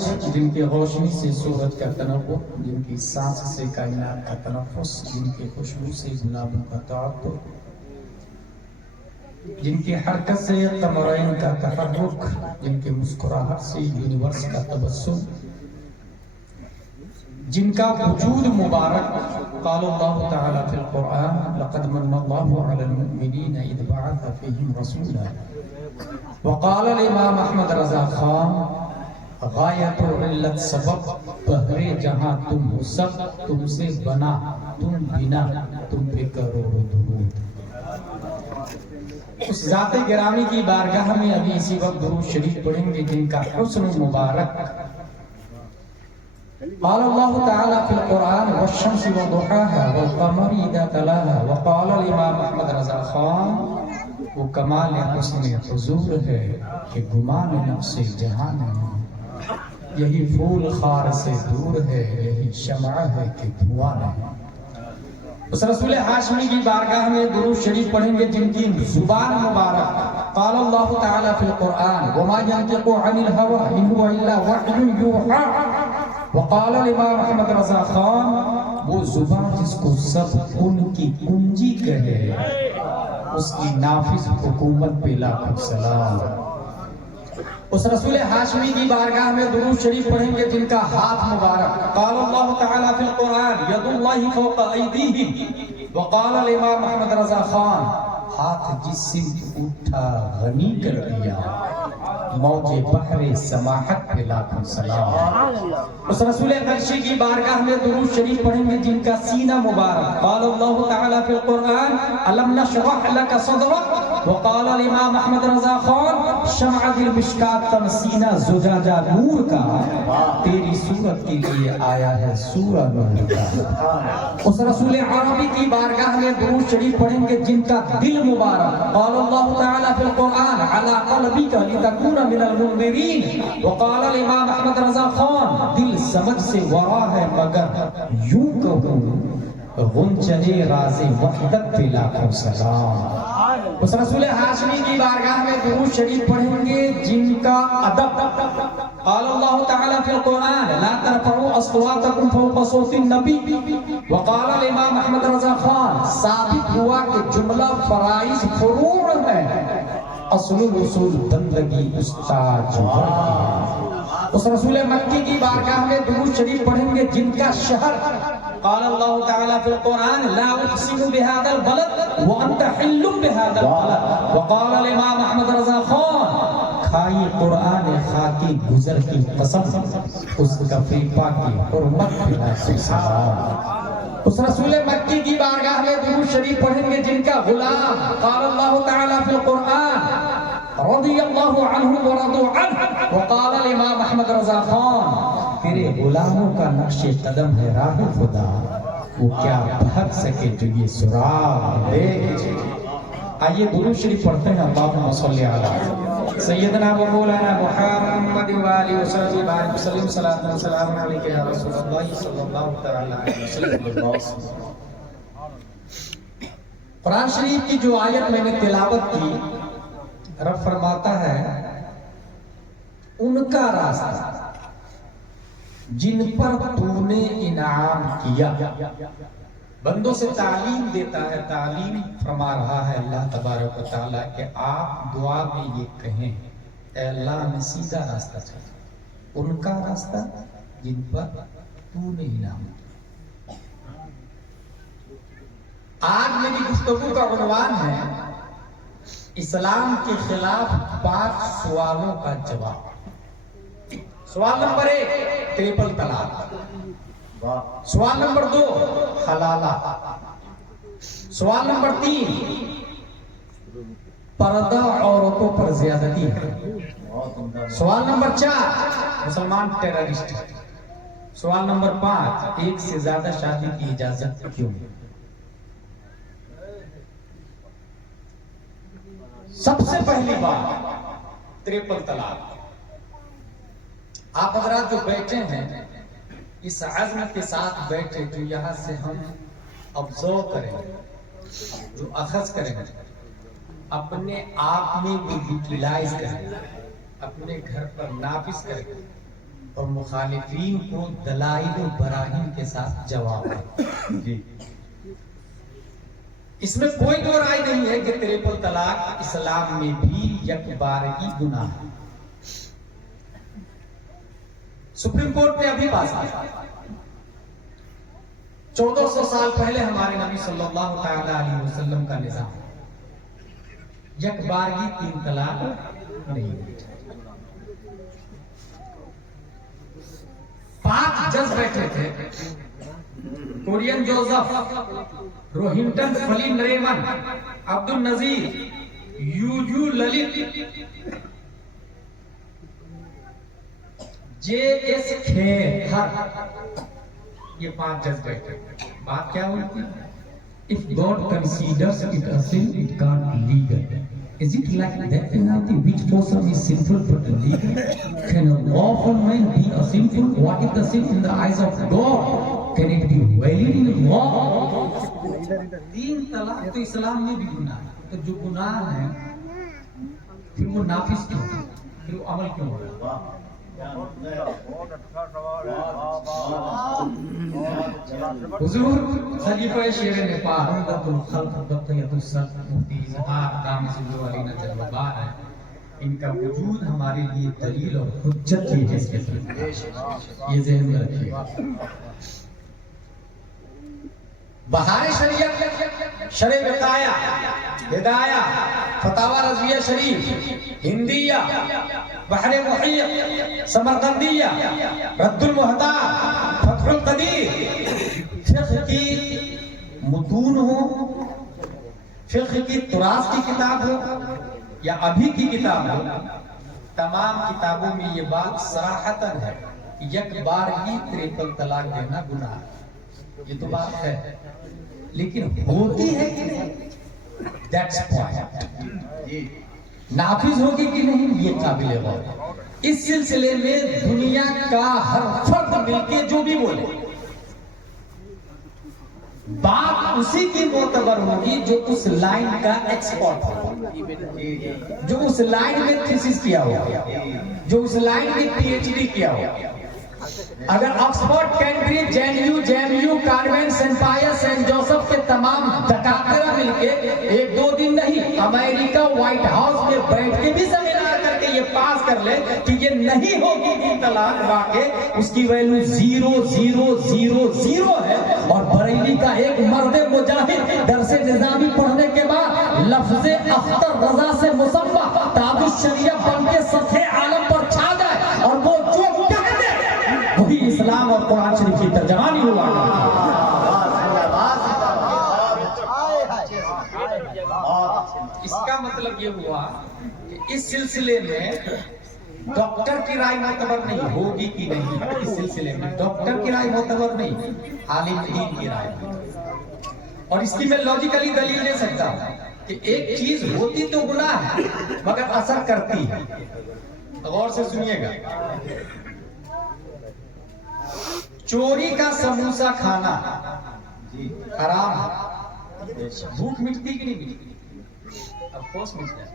سورج جن کی روشنی سے سورج کا تنور، جن کی سانس سے کائنات کا تنفس، جن کی خوشبو سے گلابوں کا تعطر، جن کی حرکت سے قمرین کا تحرک، جن کی مسکراہٹ سے یونیورس کا تبسم، جن کا وجود مبارک قال اللہ تعالی فی القرآن لقد من اللہ علی المؤمنین اذ بعث فیہم رسولا، وقال الامام احمد رضا خان غایت علت سبب بہر جہاں تم ہو سب، تم سے بنا تم بنا تم پہ کروڑ درود۔ اس ذات گرامی کی بارگاہ میں ابھی اسی وقت درود شریف پڑھیں گے جن کا حسن مبارک قال اللہ تعالی فی القرآن والشمس وضحاها والقمر اذا تلاها، وقال الامام احمد رضا خان وہ کمال حسن حضور ہے کہ گمان نفس جہان ہے، یہی پھول خار سے دور ہے، یہی شمع ہے کہ دھواں ہے۔ اس رسول ہاشمی کی بارگاہ میں درود شریف پڑھیں گے جن کی زبان مبارک قال اللہ تعالی فی القرآن وما ينطق عن الهوى ان هو الا وحی یوحی، وقال الامام احمد رضا خان وہ زبان جس کو سب ان کی کنجی کہے، اس کی نافذ حکومت پہ لاکھوں سلام۔ اس رسول ہاشمی کی بارگاہ میں درود شریف پڑھیں گے جن کا ہاتھ مبارک قال اللہ تعالی فی القرآن ید اللہ فوق ایدیہم، وقال الامام احمد رضا خان ہاتھ جس سمت اٹھا غنی کر دیا، موج بحر سماحت پہ لاکھوں سلام۔ اس رسول قدسی کی بارگاہ میں درود شریف پڑھیں گے جن کا سینہ مبارک قال اللہ تعالی فی القرآن الم نشرح لک صدرک، وقال الامام احمد رضا خان شمع دل مشکات تم سینہ زجاجہ نور کا، تیری صورت کے لیے آیا ہے سورہ نور کا۔ اس رسول عربی کی بارگاہ میں درود شریف پڑھیں گے جن کا دل مبارک قال اللہ تعالی فی القرآن علی قلبک لتکون من المنذرین، وقال الامام احمد رضا خان دل سمجھ سے ورا ہے مگر یوں کہوں غنچہ راز وحدت پہ لاکھوں سلام۔ اس رسول ہاشمی کی بارگاہ میں درود شریف پڑھیں گے جن کا ادب قال اللہ تعالی فی القرآن لا ترفعوا اصواتکم فوق صوت النبی، وقال الامام احمد رضا خان ثابت ہوا کہ جملہ فرائض فروع ہے، اصل اصول بندگی استاد ورد۔ اس رسول مکی کی بارگاہ میں درود شریف پڑھیں گے جن کا شہر قال اللہ تعالی فی القرآن لا اقسم بهذا البلد وانت حل بهذا البلد، وقال الامام احمد رضا خان کھائی قرآن خاکی گزر کی قسم، اس کفیفہ کی حرمت بلا سلام۔ اس رسول مکی کی بارگاہ میں درود شریف پڑھیں گے جن کا غلام قال اللہ تعالی فی القرآن رضی اللہ عنہ ورضوا عنہ، وقال الامام احمد رضا خان تیرے غلاموں کا نقش قدم ہے راہ خدا، وہ کیا بھگ سکے جو یہ سراغ دیکھ۔ آئیے درود شریف پڑھتے ہیں اللہم صلی علی سیدنا و مولانا محمد و آلہ وصحبہ بارک وسلم صلاۃ و سلام علیکہ یا رسول اللہ صلی اللہ تعالی علیہ وسلم۔ قرآن شریف کی جو آیت میں نے تلاوت کی، رب فرماتا ہے ان کا راستہ جن پر تو نے انعام کیا، بندوں سے تعلیم دیتا ہے، تعلیم فرما رہا ہے اللہ تبارک و تعالیٰ کہ آپ دعا میں یہ کہیں اے اللہ میں سیدھا راستہ چاہتا، ان کا راستہ جن پر تو نے انعام کیا۔ آج میری گفتگو کا عنوان ہے اسلام کے خلاف 5 سوالوں کا جواب۔ سوال نمبر 1 ٹرپل طلاق، سوال نمبر 2 حلالہ، سوال نمبر 3 پردہ عورتوں پر زیادتی ہے، سوال نمبر 4 مسلمان ٹیررسٹ، سوال نمبر 5 ایک سے زیادہ شادی کی اجازت کیوں؟ سب سے پہلی بات ٹرپل طلاق۔ آپ حضرات جو بیٹھے ہیں اس عزم کے ساتھ بیٹھے جو یہاں سے ہم ابزرو کریں، جو اخذ کریں، اپنے آپ میں وہ یوٹیلائز کریں، اپنے گھر پر نافذ کریں، اور مخالفین کو دلائل و براہین کے ساتھ جواب ہے۔ اس میں کوئی دو رائے نہیں ہے کہ ٹرپل طلاق اسلام میں بھی یک بارگی گناہ ہے۔ سپریم کورٹ نے ابھی پاس کیا، 1400 سال پہلے ہمارے نبی صلی اللہ تعالی علیہ وسلم کا نظام، یک بارگی 3 طلاق نہیں۔ 5 جج بیٹھے تھے، Korean Joseph, Rohinton fully Nariman, Abdul Al Nazeer, you Lalit, J S کھیر، یہ 5 جج بیٹھے۔ بات کیا ہوئی تھی؟ If God considers it a sin, it can't be legal. Is it like that penalty which for some is sinful but illegal? Can a lawful man be a sinful? What is the sin in the eyes of God? Can it be valid in law? 3 طلاق تو اسلام میں بھی گناہ ہے، تو جو گناہ ہے پھر وہ نافذ کیوں، پھر وہ عمل کیوں ہو رہا ہے؟ حضور خلیفہ شیر نیپال عمدۃ الخلق بقیۃ السلف مفتی اظہار دامت علی نجر وبار ہے، ان کا وجود ہمارے لیے دلیل اور حجت کی حیثیت رکھتا ہے، یہ ذہن میں رکھیے۔ بہار شریعت، شرع وقایہ، ہدایہ، فتاوی رضویہ شریف، ہندیہ، بحر محیط، سمرقندیہ، رد المحتاط، فتح القدیر، فقہ کی متون ہو، فقہ کی تراث کی کتاب ہو یا ابھی کی کتاب ہو، تمام کتابوں میں یہ بات صراحتاً ہے، یک بار ہی ٹرپل طلاق دینا گناہ ہے، یہ تو بات ہے، لیکن ہوتی ہے کہ نہیں، دیٹس پوائنٹ۔ نافذ ہوگی کہ نہیں، یہ قابل غور ہے۔ اس سلسلے میں دنیا کا ہر فرد مل کے جو بھی بولے، بات اسی کی معتبر ہوگی جو اس لائن کا ایکسپرٹ ہوگا، جو اس لائن میں تھیسس کیا ہوگا، جو اس لائن میں پی ایچ ڈی کیا ہوگا۔ اگر Oxford, Cambridge, J N U, convent, saint Pius, saint Joseph کے تمام دکاترہ مل کے 1-2 دن نہیں، امریکہ وائٹ ہاؤس میں بیٹھ کے بھی سیمینار کر کے یہ پاس کر لے کہ یہ نہیں ہوگی 3 طلاق، واقع اس کی ویلیو 0.000 ہے۔ اور بریلی کا ایک مرد مجاہد درس نظامی پڑھنے کے بعد لفظ اختر رضا سے مسمہ تاج الشریعہ بن کے سطح عالم پر چھا جائے اور وہ جو وہی اسلام اور قرآن شریف کی ترجمانی ہوا۔ اس کا مطلب یہ ہوا کہ اس سلسلے میں ڈاکٹر کی رائے معتبر نہیں ہوگی کہ نہیں، اس سلسلے میں ڈاکٹر کی رائے معتبر نہیں، عالم دین کی رائے معتبر۔ اور اس کی میں لاجیکلی دلیل دے سکتا ہوں کہ ایک چیز ہوتی تو گناہ ہے مگر اثر کرتی ہے۔ غور سے سنیے گا، چوری کا سموسا کھانا حرام ہے، بھوک مٹتی کہ نہیں مٹتی؟ اب کوس مٹتا ہے۔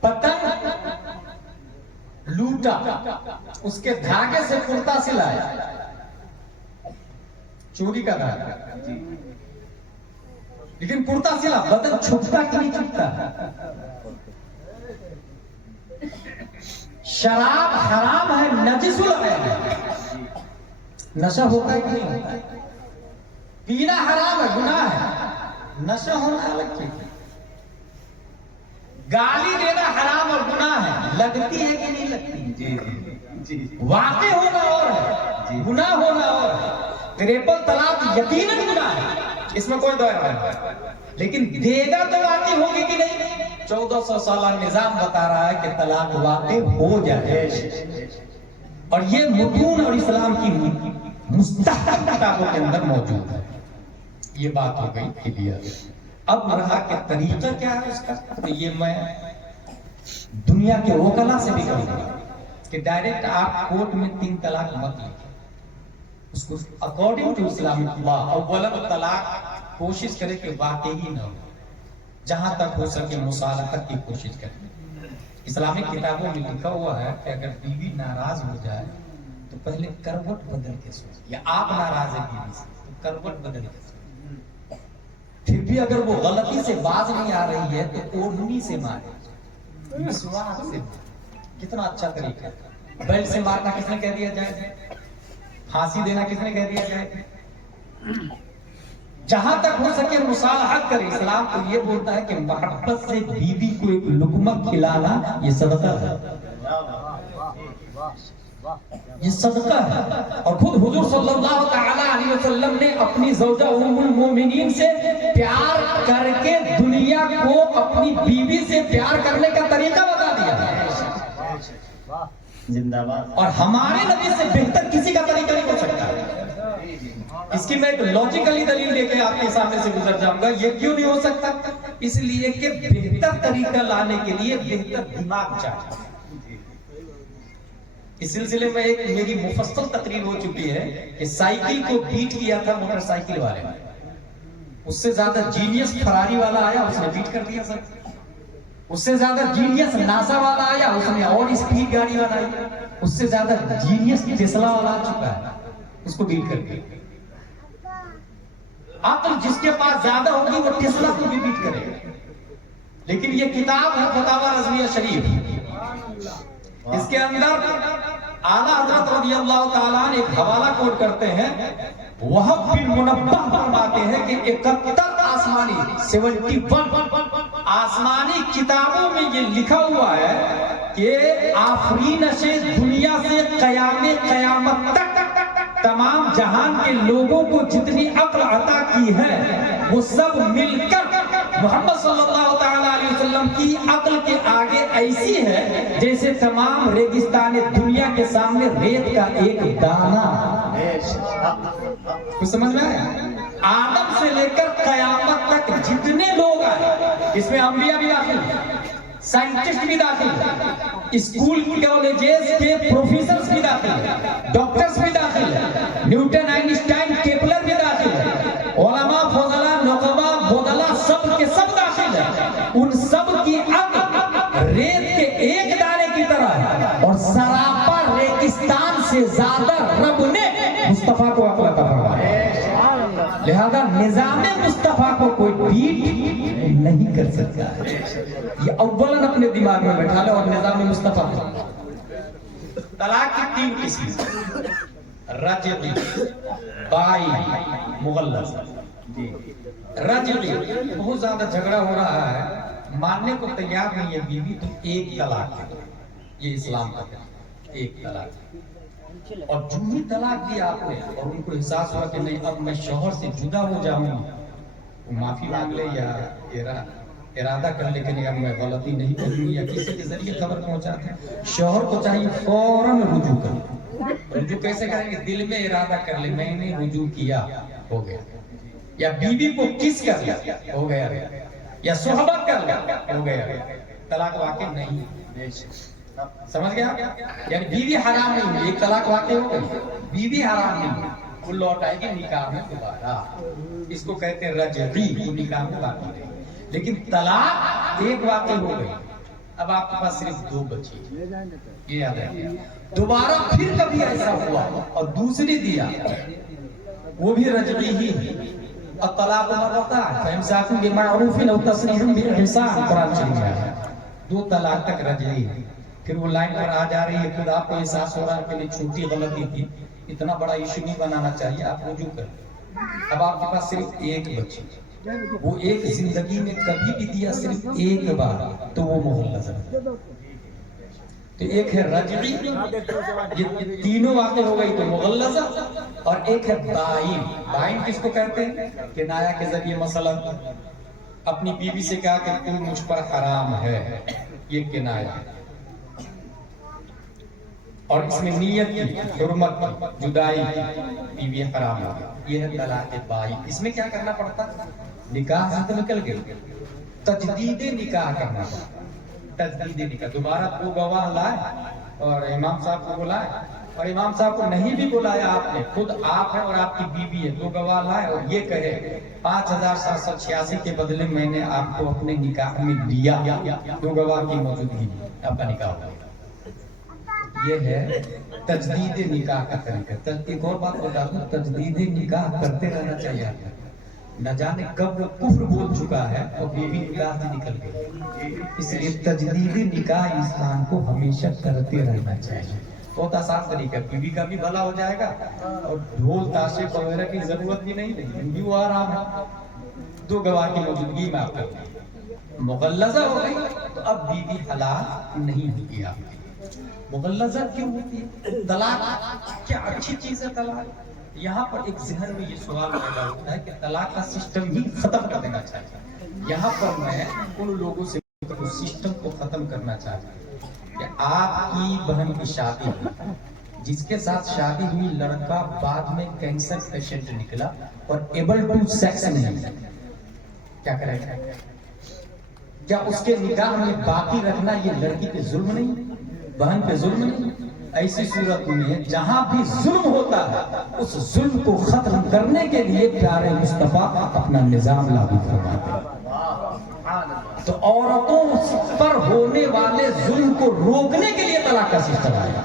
پتنگ لوٹا، اس کے دھاگے سے کرتا سلایا، چوری کا دھاگا، لیکن کرتا سلا، بدن چھپتا کہ نہیں چھپتا؟ شراب حرام ہے، نجس العین ہے، نشہ ہوتا ہے کہ نہیں ہوتا ہے؟ پینا حرام ہے، گناہ ہے، نشہ ہونا الگ چیز ہے۔ گالی دینا حرام اور گناہ ہے، لگتی ہے کہ نہیں لگتی؟ واقع ہونا اور ہے، گناہ ہونا اور ہے۔ ٹرپل طلاق یقیناً گناہ ہے، اس میں کوئی دو رائے نہیں، لیکن دے گا تو واقع ہوگی کہ نہیں؟ 1400 سالہ نظام بتا رہا ہے کہ طلاق واقع ہو جائے، اور یہ متون اور اسلام کی مستحکم کتابوں کے اندر موجود ہے۔ یہ بات ہو گئی کلیئر۔ اب رہا کہ طریقہ کیا ہے اس کا، تو یہ میں دنیا کے وکلا سے بھی کہوں گا کہ ڈائریکٹ آپ کورٹ میں 3 طلاق مت لکھیں، اس کو اکارڈنگ ٹو اسلامک لا اولا طلاق کوشش کرے کہ واقعی نہ ہو، جہاں تک ہو سکے مصالحت کی کوشش کریں۔ اسلامک کتابوں میں لکھا ہوا ہے کہ اگر بیوی ناراض ہو جائے تو پہلے کروٹ بدل کے سو، یا آپ ناراض ہیں بیوی سے تو کروٹ بدل کے سو، پھر بھی اگر وہ غلطی سے باز نہیں آ رہی ہے تو اوڑھنی سے مارے، مسواک سے مارے۔ کتنا اچھا طریقہ ہے۔ بیلٹ سے مارنا کس نے کہہ دیا جائے؟ پھانسی دینا کس نے کہہ دیا جائے؟ جہاں تک ہو سکے مصالحت کرے۔ اسلام تو یہ بولتا ہے کہ محبت سے بیوی کو ایک لقمہ کھلانا یہ صدقہ ہے، یہ صدقہ ہے۔ اور خود حضور صلی اللہ تعالی علیہ وسلم نے اپنی زوجہ ام المومنین سے پیار کر کے دنیا کو اپنی بیوی سے پیار کرنے کا طریقہ بتا دیا، زندہ باد۔ اور ہمارے نبی سے بہتر کسی کا طریقہ نہیں ہو سکتا۔ اس کی میں ایک لاجیکلی دلیل لے کے آپ کے سامنے سے گزر جاؤں گا۔ یہ کیوں نہیں ہو سکتا؟ اس لیے کہ بہتر طریقہ لانے کے لیے بہتر دماغ چاہیے۔ اس سلسلے میں ایک میری مفصل تقریر ہو چکی ہے کہ سائیکل کو بیٹ کیا تھا موٹر سائیکل والے نے، اس سے زیادہ جینیس فراری والا آیا، اس نے بیٹ کر دیا سر۔ اس سے زیادہ جینیس ناسا والا آیا، اس نے اور اسپیڈ گاڑی بنائی۔ اس سے زیادہ جینیس ٹیسلا والا آ چکا ہے، اس کو بیٹ کر دیا۔ عقل جس کے پاس زیادہ ہوگی وہ ٹیسلا کو بھی بیٹ کرے گا۔ لیکن یہ کتاب ہے فتاوی رضویہ شریف، اس کے اندر اعلیٰ حضرت رضی اللہ تعالیٰ نے ایک حوالہ کوٹ کرتے ہیں، وہب بن منبہ فرماتے ہیں کہ 71 آسمانی 71 آسمانی کتابوں میں یہ لکھا ہوا ہے کہ آفرینش دنیا سے قیامت تک تمام جہان کے لوگوں کو جتنی عقل عطا کی ہے وہ سب مل کر محمد صلی اللہ تعالی علیہ وسلم کی عقل کے آگے ایسی ہے جیسے تمام ریگستان دنیا کے سامنے ریت کا ایک دانہ۔ کچھ سمجھ میں آیا؟ آدم سے لے کر قیامت تک جتنے لوگ آئے، اس میں انبیاء بھی داخل ہیں، سائنٹسٹ بھی داخل ہیں، اسکول کالجز کے پروفیسرز بھی داخل ہیں، ڈاکٹرز بھی داخل ہیں، نیوٹن، آئنسٹائن، کیپلر بھی داخل ہیں، علماء، فضلاء، نقباء، بدلاء سب کے سب داخل ہیں۔ ان سب کی عقل ریت کے ایک دانے کی طرح ہے، اور سراپا ریگستان سے زیادہ رب نے مصطفیٰ کو عقل عطا فرمایا۔ لہذا نظام مصطفیٰ کو کوئی بیٹ نہیں کر سکتا ہے۔ یہ اولاً اپنے دماغ میں بیٹھا لے۔ اور نظام مصطفیٰ طلاق کی 3 قسم: رجعی، بائی، مغلظ۔ رجعی بہت زیادہ جھگڑا ہو رہا ہے، ماننے کو تیار نہیں ہے بیوی تو ایک طلاق ہے، یہ اسلام کا ہے، ایک طلاق۔ اور جو ہی طلاق دیا آپ نے اور ان کو احساس ہوا کہ نہیں اب میں شوہر سے جدا ہو جاؤں گا، وہ معافی مانگ لے یا ارادہ کر لے کہ نہیں اب میں غلطی نہیں کروں گی، یا کسی کے ذریعے خبر پہنچا دیں، شوہر کو چاہیے فوراً رجوع کریں۔ رجوع کیسے کریں گے؟ دل میں ارادہ کر لے میں نے رجوع کیا، ہو گیا۔ یا بیوی کو کس کر لیا، ہو گیا۔ یا صحبت کر لیا، ہو گیا۔ طلاق واقع نہیں۔ سمجھ گیا؟ یعنی بیوی حرام نہیں ہوئی، ایک طلاق واقع ہو گئی، بیوی حرام نہیں ہوئی، وہ لوٹ آئے گی نکاح میں دوبارہ۔ اس کو کہتے ہیں رجعی، وہ نکاح میں باقی رہے۔ لیکن طلاق ایک واقع ہو گئی، اب آپ کے پاس صرف 2 بچی، یہ یاد رکھیے۔ دوبارہ پھر کبھی ایسا ہوا اور دوسری دیا، وہ بھی رجعی ہی۔ الطلاق مرتان فامساک بمعروف او تسریح باحسان، قرآن شریف میں ہے۔ 2 طلاق تک رجعی۔ پھر وہ لائن پر آ جا رہی ہے، خود آپ کو احساس ہو رہا ہے کہ یہ چھوٹی غلطی تھی، اتنا بڑا ایشو نہیں بنانا چاہیے، آپ رجوع کریں۔ اب آپ کے پاس صرف ایک بچی، وہ ایک زندگی میں کبھی بھی دیا صرف ایک بار، تو وہ مغلظ ہے۔ تو ایک ہے رجعی، یہ تینوں واقع ہو گئی تو مغلظ، اور ایک ہے بائن۔ بائن کس کو کہتے ہیں؟ کنایا کے ذریعے مثلا اپنی بیوی سے کہا کہ تو مجھ پر حرام ہے، یہ کنایا، اور اس میں نیت کی، حرمت کی، جدائی کی، بیوی حرام ہو گئی، یہ ہے طلاق بائی۔ اس میں کیا کرنا پڑتا؟ نکاح سے تو نکل گئی، تجدید نکاح کرنا پڑتا، تجدید نکاح۔ دوبارہ 2 گواہ لائے اور امام صاحب کو بلائے، اور امام صاحب کو نہیں بھی بلایا آپ نے، خود آپ ہے اور آپ کی بیوی ہے، 2 گواہ لائے اور یہ کہے 5786 کے بدلے میں نے آپ کو اپنے نکاح میں لیا، 2 گواہ کی موجودگی میں آپ کا نکاح ہو گیا۔ یہ ہے تجدید نکاح کا طریقہ۔ ایک اور بات بتا دوں، تجدید نکاح کرتے رہنا چاہیے، نہ جانے کب وہ کفر بول چکا ہے اور بیوی نکاح سے نکل گئی، اس لیے تجدید نکاح انسان کو ہمیشہ کرتے رہنا چاہیے۔ بہت آسان طریقہ ہے، بیوی کا بھی بھلا ہو جائے گا اور ڈھول تاشے وغیرہ کی ضرورت بھی نہیں ہے، وہ آرام ہے۔ 2 گواہ کی موجودگی میں آپ کو مغلظہ ہو گئی تو اب بیوی حلال نہیں ہوگی آپ کی۔ مغلظہ کیوں ہوتی ہے؟ طلاق کیا اچھی چیز ہے طلاق؟ یہاں پر ایک ذہن میں یہ سوال پیدا ہوتا ہے کہ طلاق کا سسٹم ہی ختم کر دینا چاہیے۔ یہاں پر میں ان لوگوں سے اس سسٹم کو ختم کرنا چاہتا ہوں کہ آپ کی بہن کی شادی ہوئی، جس کے ساتھ شادی ہوئی لڑکا بعد میں کینسر پیشنٹ نکلا اور ایبل ٹو سیکس نہیں، کیا کرے گا؟ کیا اس کے نکاح میں باقی رکھنا یہ لڑکی پہ ظلم نہیں، بہن پہ ظلم نہیں؟ ایسی صورت میں جہاں بھی ظلم ہوتا ہے اس ظلم کو ختم کرنے کے لیے پیارے مصطفیٰ اپنا نظام لاگو فرماتے ہیں۔ تو عورتوں پر ہونے والے ظلم کو روکنے کے لیے طلاق کا سسٹم آیا،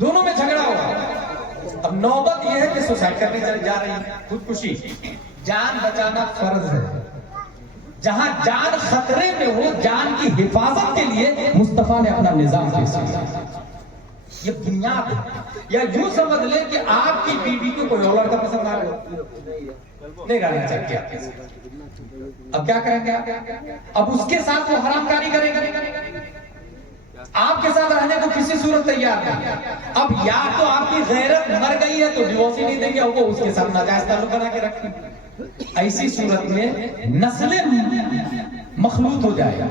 دونوں میں جھگڑا ہوا۔ اب نوبت یہ ہے کہ سوسائڈ کرنے چلی جا رہی ہے، خودکشی۔ جان بچانا فرض ہے، جہاں جان خطرے میں ہو جان کی حفاظت کے لیے مصطفیٰ نے اپنا نظام پیش کیا۔ یہ بنیاد ہے۔ یا یوں سمجھ لیں کہ آپ کی بیوی کو کوئی اور لڑکا پسند آ گیا، نہیں رہنا چاہتے آپ کے ساتھ، اب کیا کریں گے؟ اب اس کے ساتھ وہ حرام کاری کریں گے، آپ کے ساتھ رہنے کو کسی صورت تیار نہیں۔ اب یا تو آپ کی غیرت مر گئی ہے تو ڈیورس ہی نہیں دیں گے، وہ اس کے ساتھ ناجائز تعلق بنا کے رکھیں گے۔ ایسی صورت میں نسلیں مخلوط ہو جائے گا،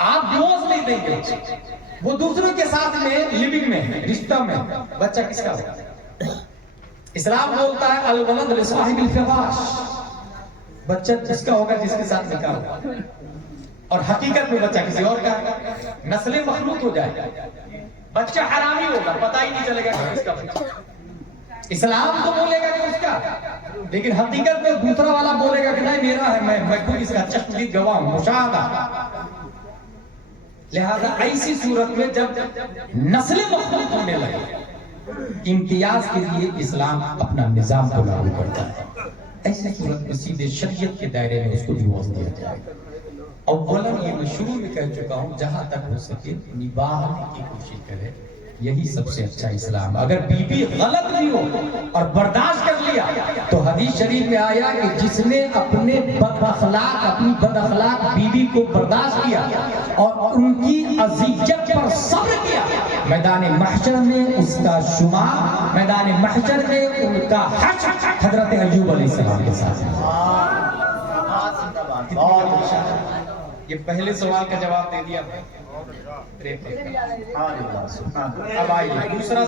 آپ ڈیورس نہیں دیں گے، وہ دوسروں کے ساتھ میں لیونگ میں رشتہ میں بچہ کس کا ہوگا؟ اسلام بولتا ہے الولد لصاحب الفراش، بچہ جس کا ہوگا جس کے ساتھ نکاح ہوگا، اور حقیقت میں بچہ کسی اور کا ہے، نسلیں مخلوط ہو جائے، بچہ حرامی ہوگا، پتہ ہی نہیں چلے گا کہ کس کا بچہ۔ اسلام تو بولے گا کہ اس کا، لیکن حقیقت میں دوسرا والا بولے گا کہ نہیں میرا ہے، میں خود اس کا چشمدید گواہ ہوں، مشاہدہ۔ لہذا ایسی صورت میں جب نسلیں مخلوط ہونے لگے، امتیاز کے لیے اسلام اپنا نظام کو لاگو کرتا ہے۔ ایسی صورت میں سیدھے شریعت کے دائرے میں اس کو ڈیورس دیا جائے گا۔ اولا یہ میں شروع میں کہہ چکا ہوں، جہاں تک ہو سکے نبھانے کی کوشش کرے، یہی سب سے اچھا اسلام۔ اگر بیوی غلط بھی ہو اور برداشت کر لیا تو حدیث شریف میں آیا کہ جس نے اپنی بد اخلاق بیوی کو برداشت کیا اور ان کی اذیت پر صبر کیا، میدان محشر میں اس کا شمار، میدان محشر میں ان کا حشر حضرت ایوب علیہ السلام کے ساتھ۔ یہ پہلے سوال کا جواب دے دیا، اب آئیے دوسرا